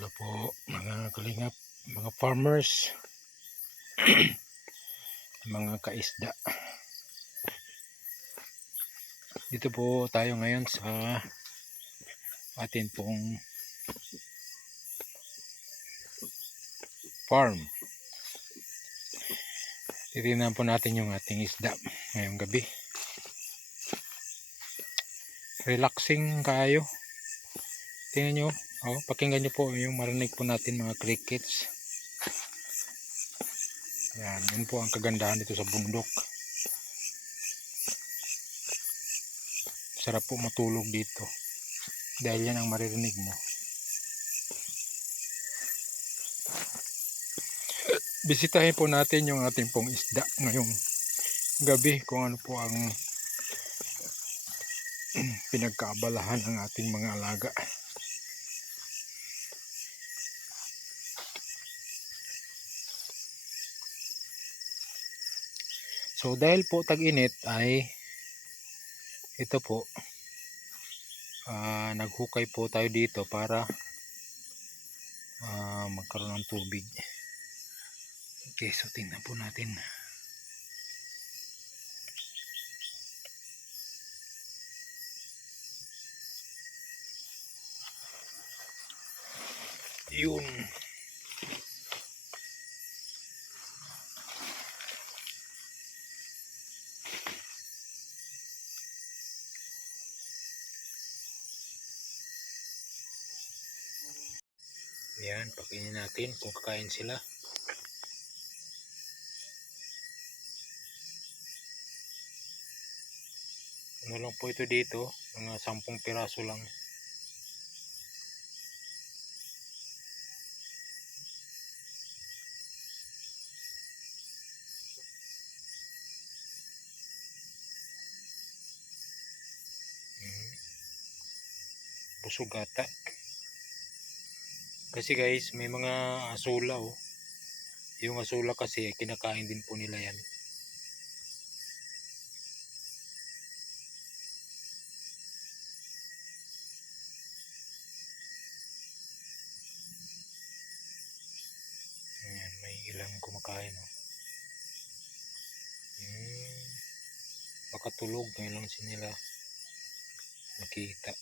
Hello po mga kalingap, mga farmers, mga kaisda. Dito po tayo ngayon sa atin pong farm. Titignan po natin yung ating isda ngayong gabi. Relaxing kayo. Tingnan nyo, pakinggan nyo po yung marinig po natin mga crickets. Yan, yun po ang kagandahan dito sa bundok. Sarap po matulog dito dahil yan ang maririnig mo. Bisitahin po natin yung ating pong isda ngayong gabi, kung ano po ang pinagkaabalahan ng ating mga alaga. So dahil po tag-init ay ito po, naghukay po tayo dito para magkaroon ng tubig. Okay, so tingnan po natin. Yun. Yan, pakainin natin kung kakain sila. Ano lang po ito dito, mga 10 piraso lang. Busog ata. Kasi guys, may mga asula oh. Yung asula kasi kinakain din po nila yan. Ayan, may ilang kumakain oh. Baka tulog ngayon lang nila nakita.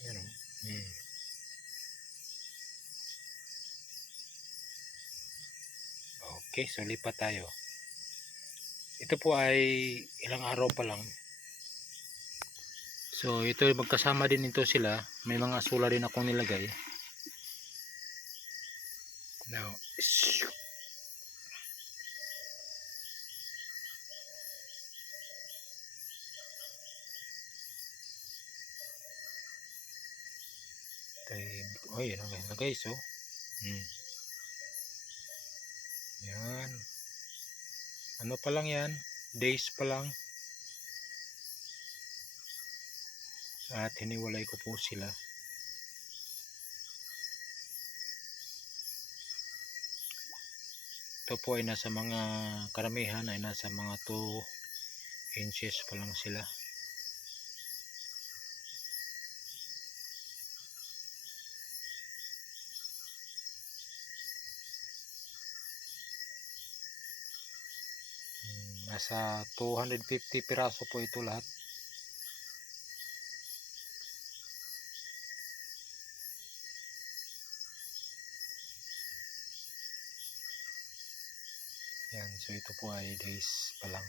Ayan oh. Okay, so lipat tayo. Ito po ay ilang araw pa lang. So ito magkasama din ito sila. May mga asula din akong nilagay. Now, oh yan ang guys oh. Yan. Ano pa lang yan? Days pa lang. At hiniwalay ko po sila. Ito po ay nasa mga karamihan ay nasa mga 2 inches pa lang sila. Nasa 250 piraso po ito lahat. Yan, so ito po ay days pa lang.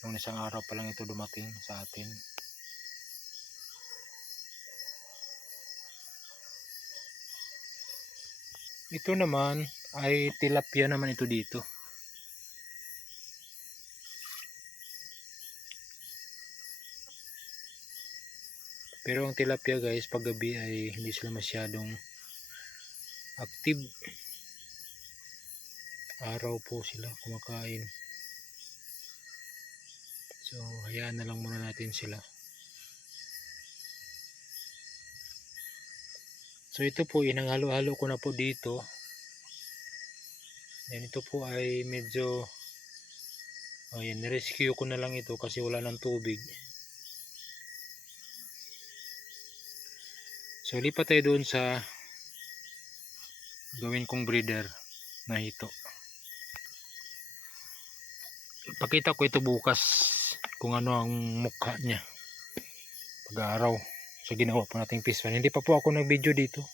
Nung isang araw pa lang ito dumating sa atin. Ito naman ay tilapia naman ito dito. Pero ang tilapia guys, pag gabi ay hindi sila masyadong active. Araw po sila kumakain. So hayaan na lang muna natin sila. So ito po, inanghalo-halo ko na po dito. Yan, ito po ay medyo, ayan, rescue ko na lang ito kasi wala ng tubig. So lipat tayo doon sa gawin kong breeder na hito. Pakita ko ito bukas kung ano ang mukha niya pag-araw. So ginawa po nating fish pan. Hindi pa po ako nag-video dito.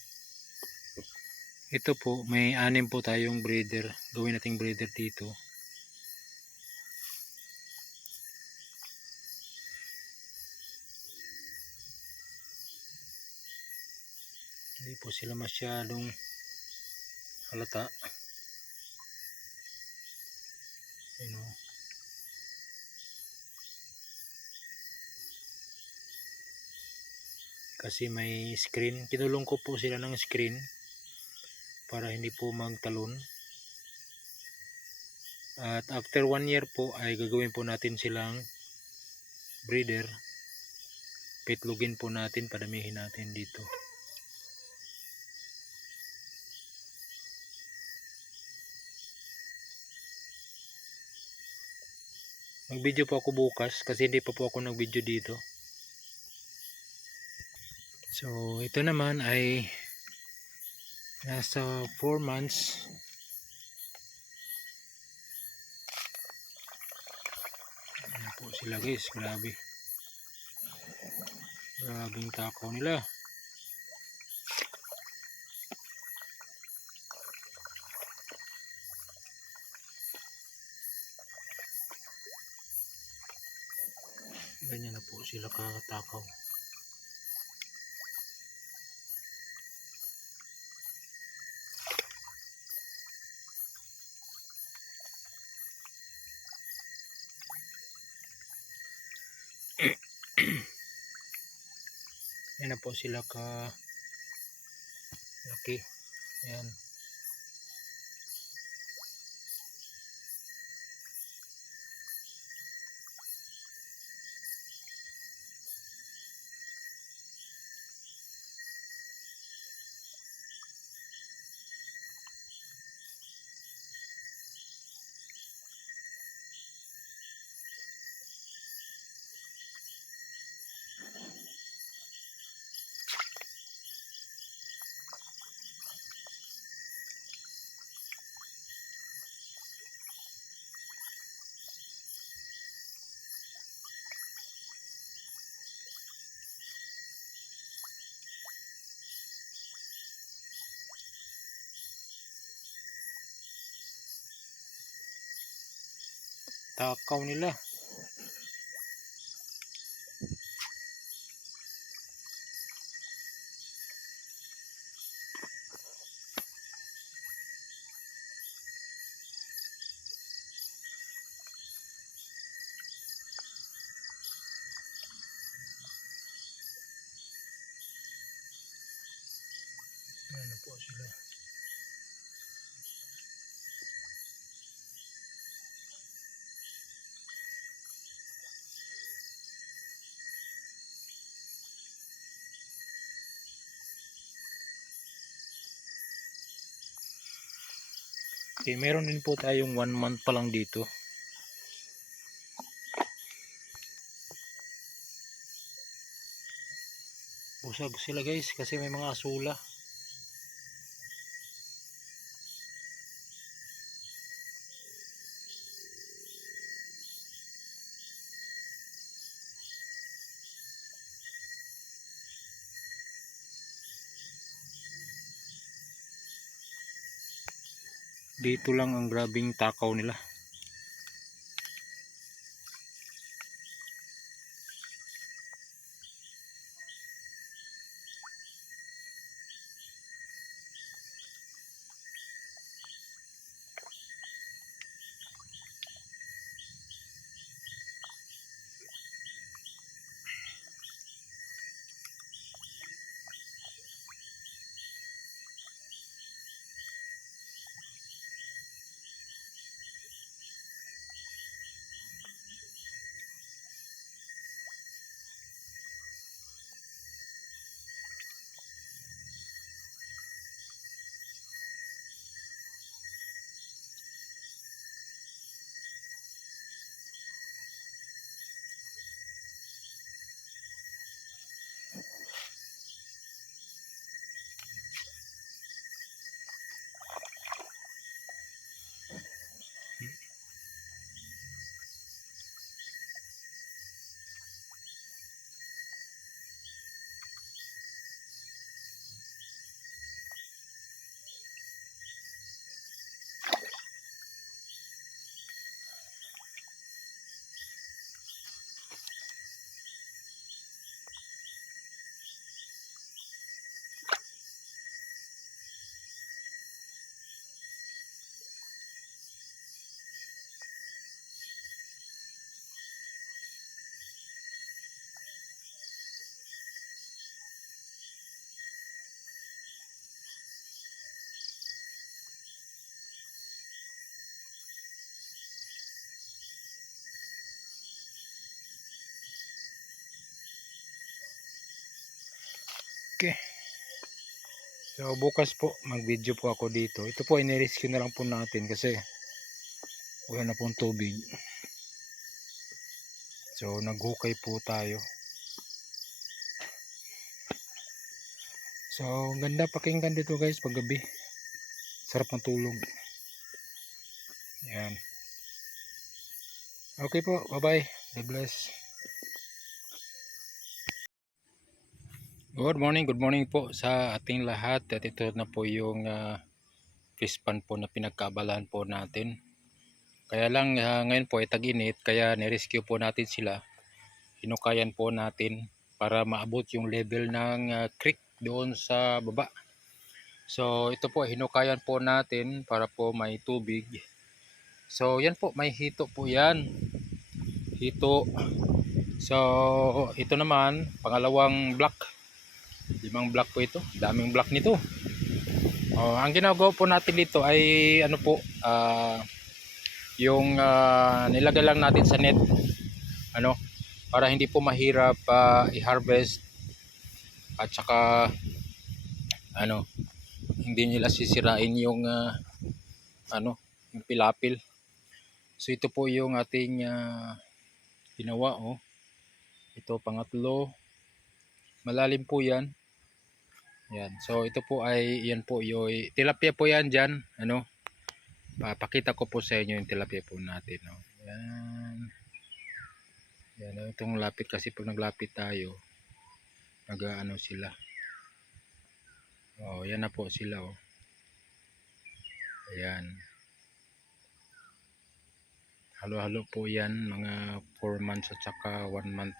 Ito po, may 6 po tayong breeder. Gawin nating breeder dito. Hindi po sila masyadong halata. You know. Kasi may screen. Kinulong ko po sila ng screen para hindi po magtalon. At after 1 year po ay gagawin po natin silang breeder. Pitlugin po natin, padamihin natin dito. Mag-video po ako bukas kasi hindi pa po ako nag-video dito. So ito naman ay nasa 4 months. Ayan po sila guys, grabe. Grabing takaw nila. Ganyan na po sila kakatakaw. Yan na po sila ka laki. Yan. Takaw nila. Yan na po sila. Okay, meron din po tayong 1 month pa lang dito. Busag sila guys kasi may mga asula. Dito lang ang grabing takaw nila. So bukas po mag-video po ako dito. Ito po inirescue na lang po natin kasi wala na pong tubig. So naghukay po tayo. So ganda pakinggan dito guys pag gabi. Sarap ng tulog. Yan. Okay po, bye bye. God bless. Good morning po sa ating lahat. At ito na po yung fish pan po na pinagkaabalahan po natin. Kaya lang ngayon po ay tag-init, kaya nirescue po natin sila. Hinukayan po natin para maabot yung level ng creek doon sa baba. So ito po hinukayan po natin para po may tubig. So yan po, may hito po yan. Hito. So ito naman, pangalawang block. 5 block po ito. Daming block nito. Ang ginagawa po natin dito ay ano po, yung nilagay lang natin sa net. Ano, para hindi po mahirap i-harvest at saka ano, hindi nila sisirain yung ano, yung pilapil. So ito po yung ating ginawa ito pangatlo, malalim po yan. Yan. So ito po ay yan po yung tilapia po yan diyan, ano. Papakita ko po sa inyo yung tilapia po natin, Yan. Yan, itong lapit kasi pag naglapit tayo, nag-ano sila. Yan na po sila, Ayan. Halo-halo po yan, mga 4 months at saka 1 month.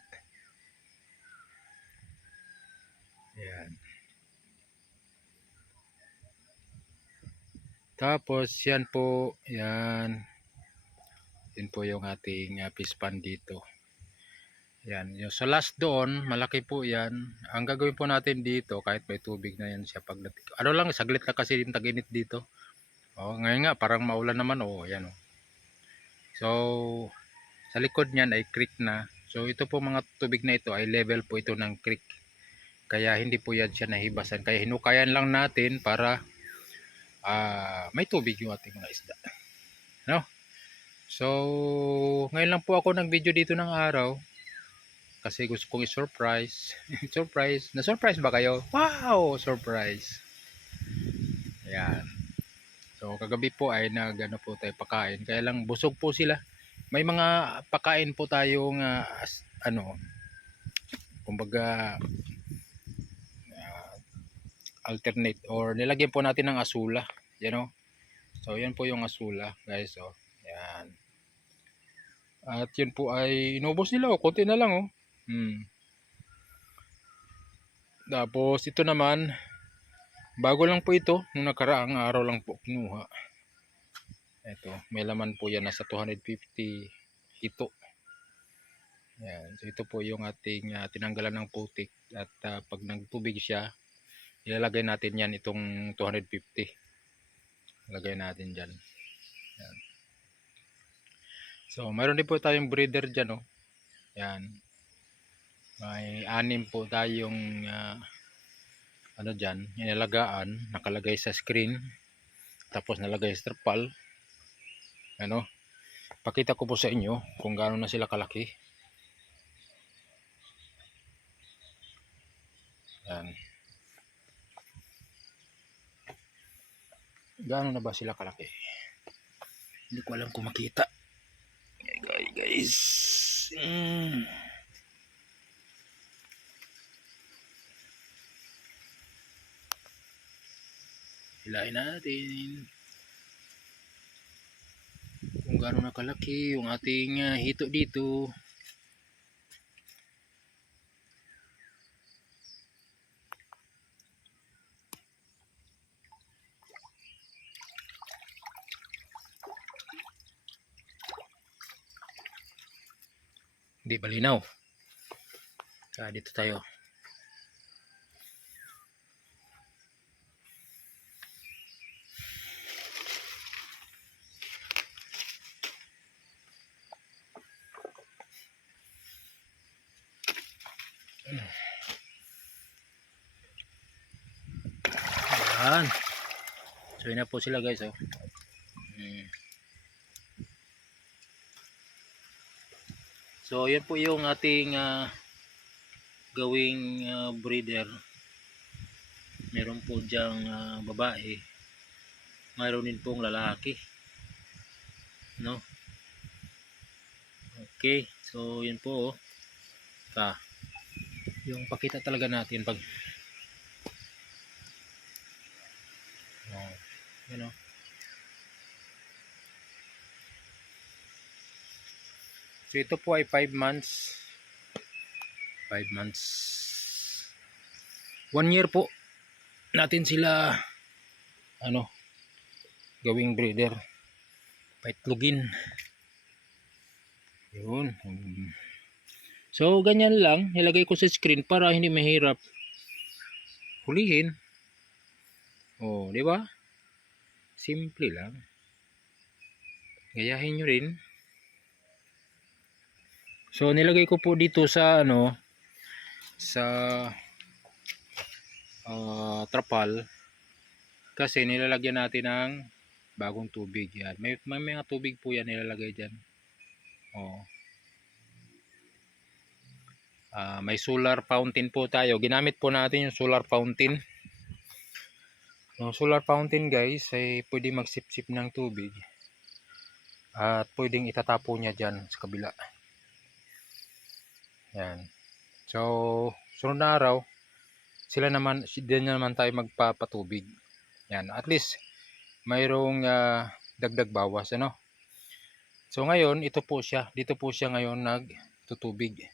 Ayan. Tapos yan po, yan po yung ating fish pan dito. Yan, yung sa last doon, malaki po yan. Ang gagawin po natin dito, kahit may tubig na yan siya pagdating. Ano lang, saglit na kasi yung tag-init dito. Ngayon nga, parang maulan naman, yan. So, sa likod niyan ay creek na. So, ito po mga tubig na ito ay level po ito ng creek. Kaya hindi po yan siya nahibasan. Kaya hinukayan lang natin para may tubig yung ating mga isda. No? So, ngayon lang po ako nag-video dito ng araw. Kasi gusto kong i-surprise. Surprise. Na-surprise ba kayo? Wow! Surprise. Ayan. So, kagabi po ay nagano po tayo pakain. Kaya lang busog po sila. May mga pakain po tayong kumbaga alternate or nilagyan po natin ng asula. So, yan po yung asula, guys. Yan. At yun po ay inubos nila. Konti na lang, Tapos ito naman, bago lang po ito, nung nakaraang araw lang po kinuha. Ito, may laman po yan, nasa 250 hito. Yan. So ito po yung ating tinanggalan ng putik at pag nagtubig siya, ilalagay natin yan itong 250. Lagay natin dyan. Yan. So mayroon din po tayong breeder dyan, Yan. May 6 po tayong dyan, inalagaan, nakalagay sa screen, tapos nalagay sa trapal. Pakita ko po sa inyo kung gaano na sila kalaki. Yan. Gaano na ba sila kalaki? Hindi ko alam kung makita. Guys. Hilahin natin kung gaano na kalaki yung ating hito dito. Hindi balinaw. Kaya dito tayo. Yan. So yun na po sila guys, oh. So yan po yung ating gawing breeder. Meron po diyang babae, mayroon din pong lalaki, no? Okay, so yun po, oh. Yung pakita talaga natin pag you know. So ito po ay 5 months. 1 year po natin sila gawing breeder. Paitlogin. Yun. So ganyan lang, nilagay ko sa screen para hindi mahirap hulihin. Oh, di ba? Simple lang. Gayahin nyo rin. So nilagay ko po dito sa sa trapal kasi nilalagyan natin ng bagong tubig. Yan. May mga tubig po yan nilalagay dyan. Oh. May solar fountain po tayo. Ginamit po natin yung solar fountain. Yung solar fountain guys ay pwede magsipsip ng tubig at pwedeng itatapo niya dyan sa kabila. Yan. So sunod na araw din naman tayo magpapatubig. Yan. At least mayroong dagdag bawas So ngayon dito po siya ngayon nagtutubig.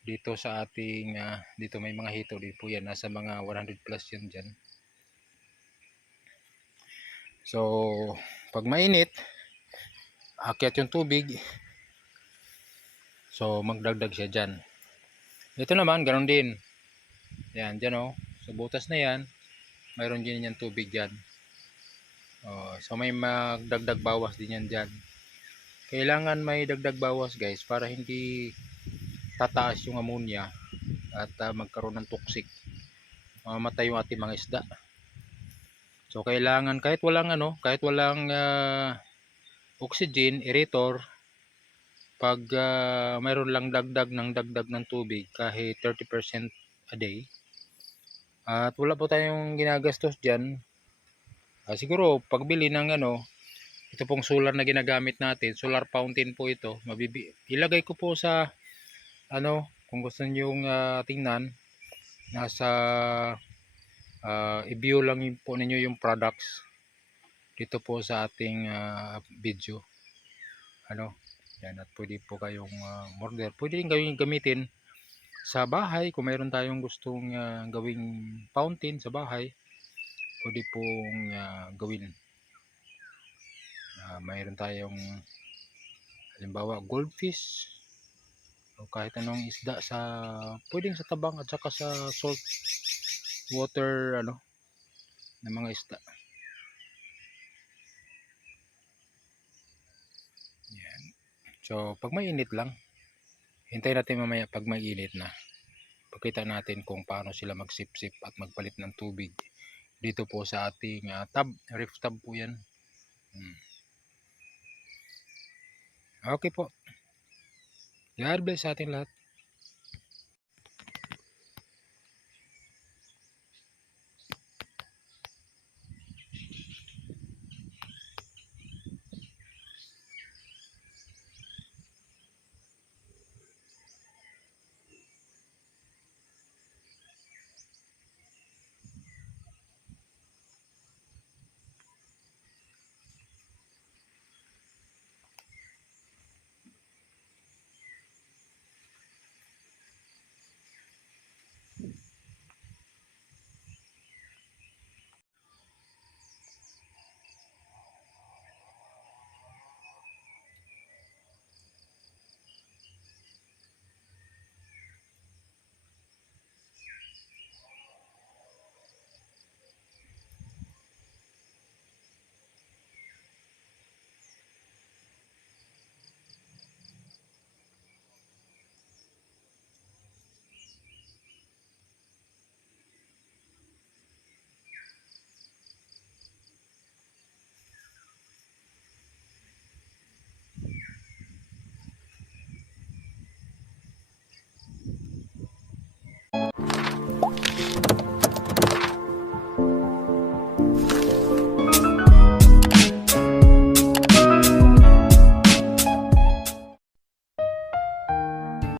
Dito sa ating dito may mga hito din po yan, nasa mga 100 plus yan dyan. So pag mainit akyat yung tubig, so magdagdag siya dyan. Ito naman ganoon din yan dyan sa butas na yan mayroon din yan tubig dyan. So may magdagdag bawas din yan dyan. Kailangan may dagdag bawas guys para hindi tataas yung ammonia at magkaroon ng toxic, mamatay yung ating mga isda. So kailangan kahit walang oxygen aerator, pag mayroon lang dagdag ng tubig kahit 30% a day at wala po tayong ginagastos dyan, siguro pagbili ng ito pong solar na ginagamit natin, solar fountain po ito, ilagay ko po sa kung gusto niyo tingnan, nasa i-view lang po ninyo yung products dito po sa ating video. Yan, at pwede po kayong order. Pwede rin gamitin sa bahay kung mayroon tayong gustong gawing fountain sa bahay. Pwede pong gawin. Mayroon tayong halimbawa goldfish o kahit anong isda pwedeng sa tabang at saka sa salt water ng mga isda. Yan. So pag mainit lang, hintayin natin mamaya pag mainit na, pakita natin kung paano sila magsipsip at magpalit ng tubig dito po sa ating ref tub po yan. Okay po. God bless sa ating lahat.